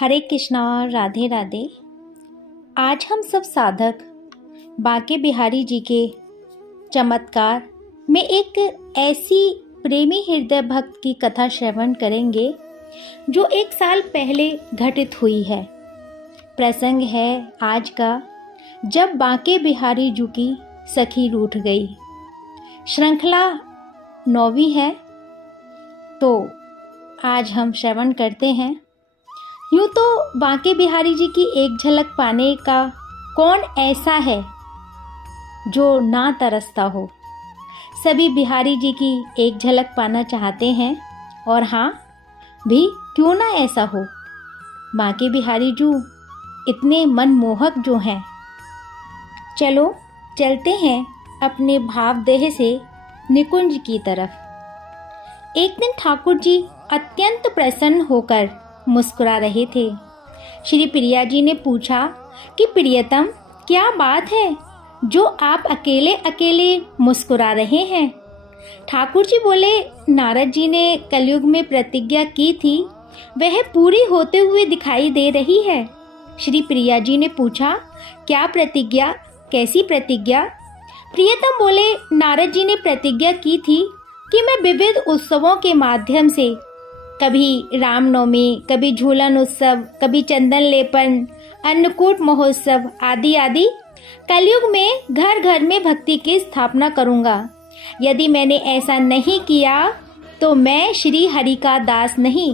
हरे कृष्णा, राधे राधे। आज हम सब साधक बांके बिहारी जी के चमत्कार में एक ऐसी प्रेमी हृदय भक्त की कथा श्रवण करेंगे जो 1 साल पहले घटित हुई है। प्रसंग है आज का, जब बांके बिहारी जी की सखी रूठ गई। श्रृंखला 9वीं है, तो आज हम श्रवण करते हैं। यूँ तो बांके बिहारी जी की एक झलक पाने का कौन ऐसा है जो ना तरसता हो। सभी बिहारी जी की एक झलक पाना चाहते हैं, और हाँ भी क्यों ना ऐसा हो। बांके बिहारी जी इतने मनमोहक जो हैं। चलो चलते हैं अपने भावदेह से निकुंज की तरफ। एक दिन ठाकुर जी अत्यंत प्रसन्न होकर मुस्कुरा रहे थे। श्री प्रिया जी ने पूछा कि प्रियतम, क्या बात है जो आप अकेले अकेले मुस्कुरा रहे हैं। ठाकुर जी बोले, नारद जी ने कलयुग में प्रतिज्ञा की थी, वह पूरी होते हुए दिखाई दे रही है। श्री प्रिया जी ने पूछा, क्या प्रतिज्ञा, कैसी प्रतिज्ञा। प्रियतम बोले, नारद जी ने प्रतिज्ञा की थी कि मैं विविध उत्सवों के माध्यम से, कभी रामनवमी, कभी झूलन उत्सव, कभी चंदन लेपन, अन्नकूट महोत्सव आदि आदि, कलयुग में घर घर में भक्ति की स्थापना करूंगा। यदि मैंने ऐसा नहीं किया तो मैं श्री हरि का दास नहीं।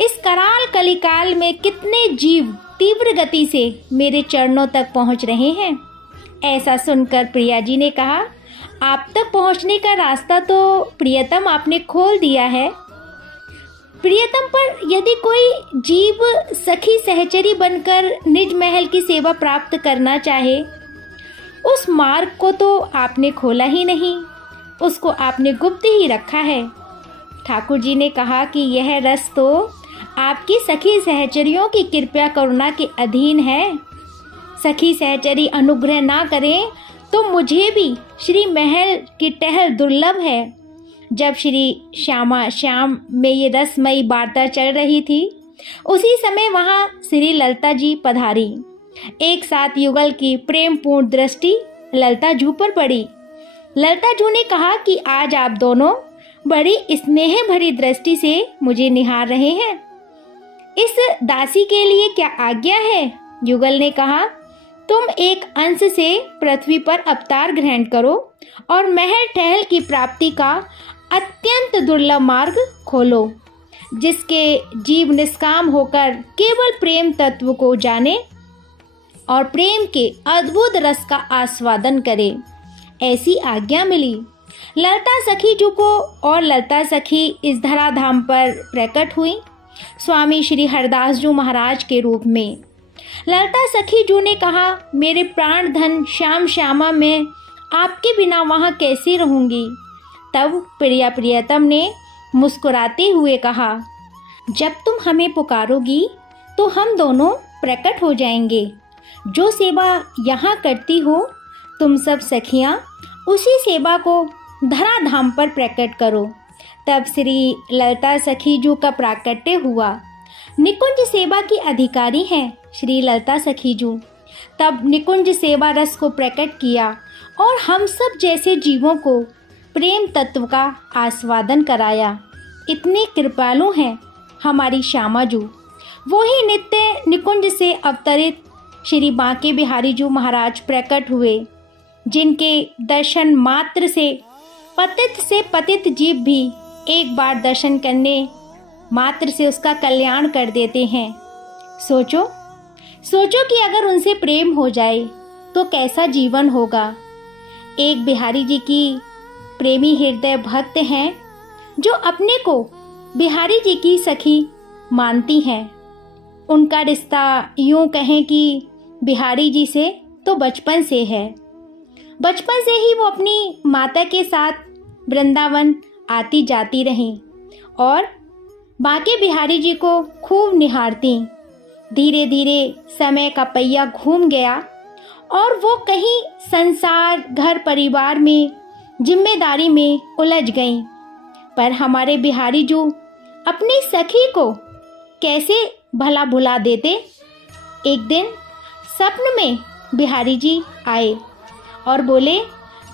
इस कराल कलिकाल में कितने जीव तीव्र गति से मेरे चरणों तक पहुंच रहे हैं। ऐसा सुनकर प्रिया जी ने कहा, आप तक पहुंचने का रास्ता तो प्रियतम आपने खोल दिया है। प्रियतम, पर यदि कोई जीव सखी सहचरी बनकर निज महल की सेवा प्राप्त करना चाहे, उस मार्ग को तो आपने खोला ही नहीं, उसको आपने गुप्त ही रखा है। ठाकुर जी ने कहा कि यह रस तो आपकी सखी सहचरियों की कृपा करुणा के अधीन है। सखी सहचरी अनुग्रह ना करें तो मुझे भी श्री महल की टहल दुर्लभ है। जब श्री श्याम में ये रसमयी वार्ता चल रही थी, उसी समय वहाँ श्री ललिता जी पधारी। एक साथ युगल की प्रेमपूर्ण दृष्टि ललिता जू पर पड़ी। ललिता जू ने कहा कि आज आप दोनों बड़ी स्नेह भरी दृष्टि से मुझे निहार रहे हैं, इस दासी के लिए क्या आज्ञा है। युगल ने कहा, तुम एक अंश से पृथ्वी पर अवतार ग्रहण करो और महल टहल की प्राप्ति का अत्यंत दुर्लभ मार्ग खोलो, जिसके जीव निष्काम होकर केवल प्रेम तत्व को जाने और प्रेम के अद्भुत रस का आस्वादन करे। ऐसी आज्ञा मिली। ललिता सखी जी को और ललिता सखी इस धराधाम पर प्रकट हुई स्वामी श्री हरदास जी महाराज के रूप में। ललिता सखी जी ने कहा, मेरे प्राण धन श्याम श्यामा में आपके बिना वहाँ कैसे रहूंगी। तब प्रियतम ने मुस्कुराते हुए कहा, जब तुम हमें पुकारोगी तो हम दोनों प्रकट हो जाएंगे। जो सेवा यहाँ करती हो तुम सब सखियाँ, उसी सेवा को धराधाम पर प्रकट करो। तब श्री ललिता सखी जी का प्राकट्य हुआ। निकुंज सेवा की अधिकारी हैं श्री ललिता सखी जी। तब निकुंज सेवा रस को प्रकट किया और हम सब जैसे जीवों को प्रेम तत्व का आस्वादन कराया। इतनी कृपालु हैं हमारी श्यामा जी। वही नित्य निकुंज से अवतरित श्री बांके बिहारी जी महाराज प्रकट हुए, जिनके दर्शन मात्र से पतित जीव भी एक बार दर्शन करने मात्र से उसका कल्याण कर देते हैं। सोचो कि अगर उनसे प्रेम हो जाए तो कैसा जीवन होगा। एक बिहारी जी की प्रेमी हृदय भक्त हैं जो अपने को बिहारी जी की सखी मानती हैं। उनका रिश्ता यूं कहें कि बिहारी जी से तो बचपन से है। बचपन से ही वो अपनी माता के साथ वृंदावन आती जाती रहीं और बांके बिहारी जी को खूब निहारती। धीरे धीरे समय का पहिया घूम गया और वो कहीं संसार, घर परिवार में, जिम्मेदारी में उलझ गईं। पर हमारे बिहारी जी अपनी सखी को कैसे भला भुला देते। एक दिन स्वप्न में बिहारी जी आए और बोले,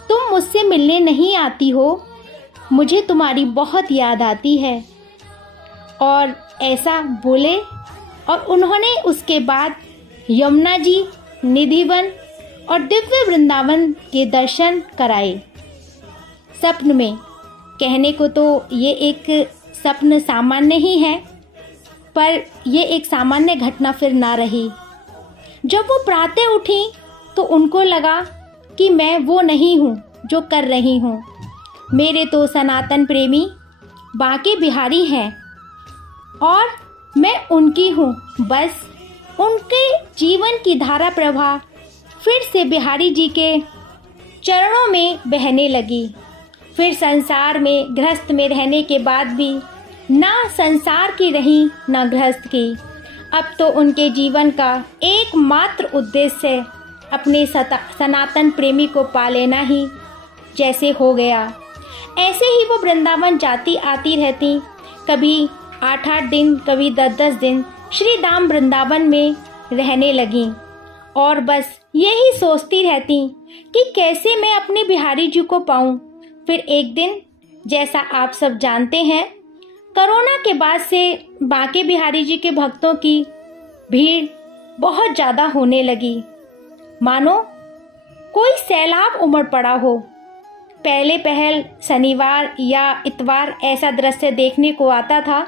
तुम मुझसे मिलने नहीं आती हो, मुझे तुम्हारी बहुत याद आती है। और ऐसा बोले और उन्होंने उसके बाद यमुना जी, निधिवन और दिव्य वृंदावन के दर्शन कराए स्वप्न में। कहने को तो ये एक स्वप्न सामान्य ही है, पर ये एक सामान्य घटना फिर ना रही। जब वो प्रातः उठी तो उनको लगा कि मैं वो नहीं हूँ जो कर रही हूँ। मेरे तो सनातन प्रेमी बांके बिहारी हैं और मैं उनकी हूँ। बस उनके जीवन की धारा प्रवाह फिर से बिहारी जी के चरणों में बहने लगी। फिर संसार में गृहस्थ में रहने के बाद भी ना संसार की रही ना गृहस्थ की। अब तो उनके जीवन का एकमात्र उद्देश्य अपने सनातन प्रेमी को पा लेना ही जैसे हो गया। ऐसे ही वो वृंदावन जाती आती रहती, कभी 8-8 दिन, कभी 10-10 दिन श्री धाम वृंदावन में रहने लगीं और बस यही सोचती रहती कि कैसे मैं अपने बिहारी जी को पाऊं। फिर एक दिन, जैसा आप सब जानते हैं, कोरोना के बाद से बांके बिहारी जी के भक्तों की भीड़ बहुत ज़्यादा होने लगी, मानो कोई सैलाब उमड़ पड़ा हो। पहले पहल शनिवार या इतवार ऐसा दृश्य देखने को आता था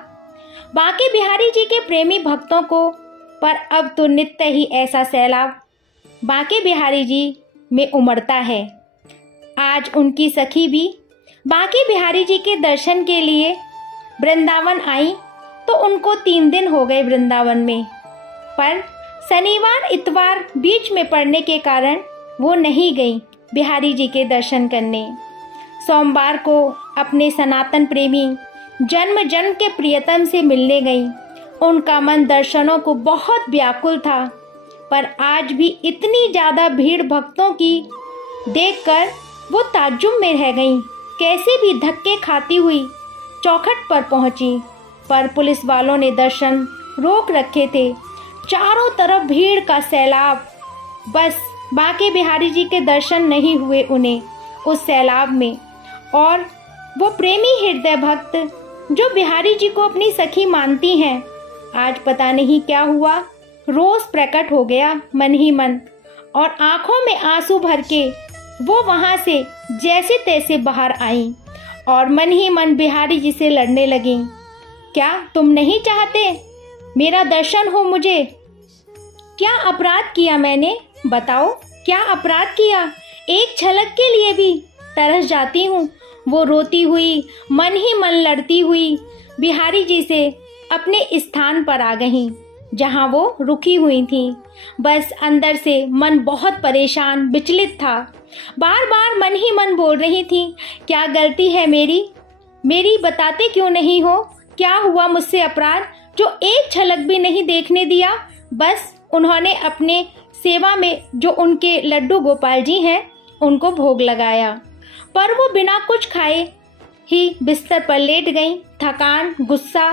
बांके बिहारी जी के प्रेमी भक्तों को, पर अब तो नित्य ही ऐसा सैलाब बांके बिहारी जी में उमड़ता है। आज उनकी सखी भी बांके बिहारी जी के दर्शन के लिए वृंदावन आई तो उनको 3 दिन हो गए वृंदावन में, पर शनिवार इतवार बीच में पड़ने के कारण वो नहीं गई बिहारी जी के दर्शन करने। सोमवार को अपने सनातन प्रेमी जन्म जन्म के प्रियतम से मिलने गई। उनका मन दर्शनों को बहुत व्याकुल था, पर आज भी इतनी ज़्यादा भीड़ भक्तों की देखकर वो ताज्जुब में रह गई। कैसे भी धक्के खाती हुई चौखट पर पहुंची, पर पुलिस वालों ने दर्शन रोक रखे थे। चारों तरफ भीड़ का सैलाब, बस बांके बिहारी जी के दर्शन नहीं हुए उन्हें उस सैलाब में। और वो प्रेमी हृदय भक्त जो बिहारी जी को अपनी सखी मानती हैं, आज पता नहीं क्या हुआ, रोष प्रकट हो गया मन ही मन, और आंखों में आंसू भर के वो वहां से जैसे तैसे बाहर आई और मन ही मन बिहारी जी से लड़ने लगी। क्या तुम नहीं चाहते मेरा दर्शन हो मुझे? क्या अपराध किया मैंने? बताओ, क्या अपराध किया? एक झलक के लिए भी तरस जाती हूँ। वो रोती हुई, मन ही मन लड़ती हुई बिहारी जी से अपने स्थान पर आ गईं जहाँ वो रुकी हुई थी। बस अंदर से मन बहुत परेशान विचलित था। बार बार मन ही मन बोल रही थी, क्या गलती है मेरी बताते क्यों नहीं हो? क्या हुआ मुझसे अपराध जो एक झलक भी नहीं देखने दिया? बस उन्होंने अपने सेवा में जो उनके लड्डू गोपाल जी हैं उनको भोग लगाया, पर वो बिना कुछ खाए ही बिस्तर पर लेट गईं। थकान, गुस्सा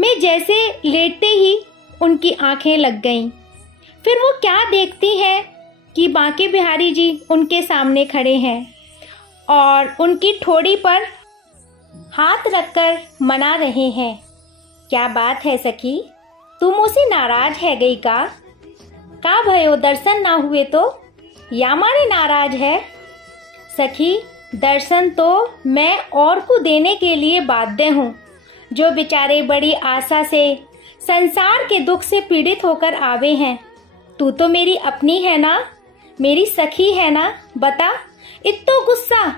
में जैसे लेटते ही उनकी आंखें लग गईं। फिर वो क्या देखती है कि बांके बिहारी जी उनके सामने खड़े हैं और उनकी ठोड़ी पर हाथ रखकर मना रहे हैं। क्या बात है सखी, तुम उसे नाराज है गई का भयो? दर्शन ना हुए तो या मारे नाराज है? सखी, दर्शन तो मैं और को देने के लिए बाध्य हूँ, जो बेचारे बड़ी आशा से संसार के दुख से पीड़ित होकर आवे हैं। तू तो मेरी अपनी है ना, मेरी सखी है ना? बता, इत्तो गुस्सा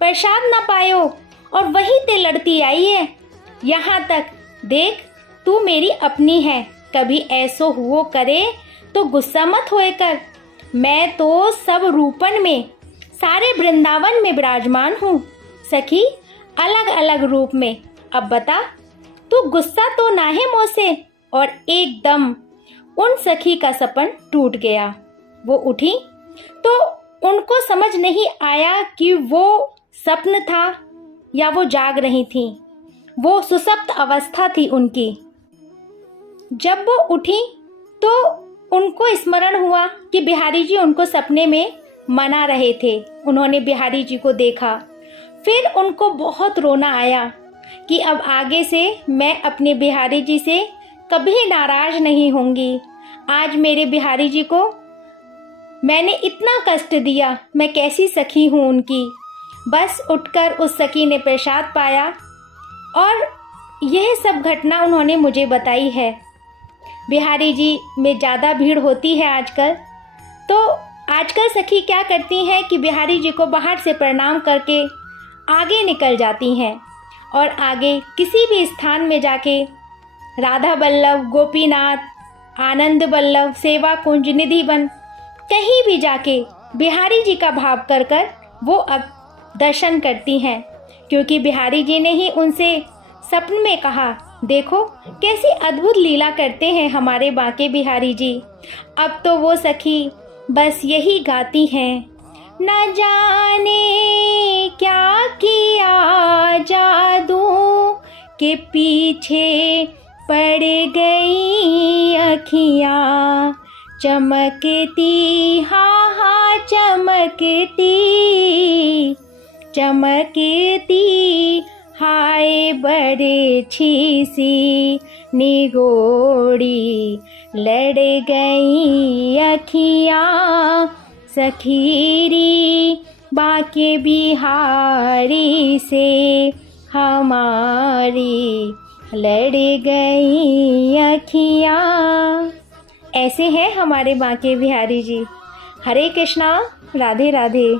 प्रसाद ना पायो और वही ते लड़ती आई है। यहाँ तक देख, तू मेरी अपनी है, कभी ऐसो हुओ करे तो गुस्सा मत होए कर। मैं तो सब रूपन में, सारे वृंदावन में विराजमान हूँ सखी, अलग अलग रूप में। अब बता, तू गुस्सा तो ना है मुझसे? और एकदम उन सखी का सपन टूट गया। वो उठी तो उनको समझ नहीं आया कि वो सपन था या वो जाग रही थी। वो सुसप्त अवस्था थी उनकी। जब वो उठी तो उनको स्मरण हुआ कि बिहारी जी उनको सपने में मना रहे थे। उन्होंने बिहारी जी को देखा, फिर उनको बहुत रोना आया कि अब आगे से मैं अपने बिहारी जी से कभी नाराज नहीं होंगी। आज मेरे बिहारी जी को मैंने इतना कष्ट दिया, मैं कैसी सखी हूँ उनकी। बस उठकर उस सखी ने प्रसाद पाया और यह सब घटना उन्होंने मुझे बताई है। बिहारी जी में ज़्यादा भीड़ होती है आजकल, तो आजकल सखी क्या करती हैं कि बिहारी जी को बाहर से प्रणाम करके आगे निकल जाती हैं और आगे किसी भी स्थान में जाके राधा वल्लभ, गोपीनाथ, आनंद वल्लभ, सेवा कुंज, निधि वन, कहीं भी जाके बिहारी जी का भाव कर कर वो अब दर्शन करती हैं, क्योंकि बिहारी जी ने ही उनसे सपन में कहा, देखो कैसी अद्भुत लीला करते हैं हमारे बांके बिहारी जी। अब तो वो सखी बस यही गाती हैं, न जाने क्या किया जादू के पीछे पड़ गई अखियाँ, चमकती हाँ हाँ चमकती चमकती, हाय बरछी सी निगोड़ी लड़ गई अखियाँ, सखीरी बाके बिहारी से हमारी लड़ गई अखियाँ। ऐसे हैं हमारे बांके बिहारी जी। हरे कृष्णा, राधे राधे।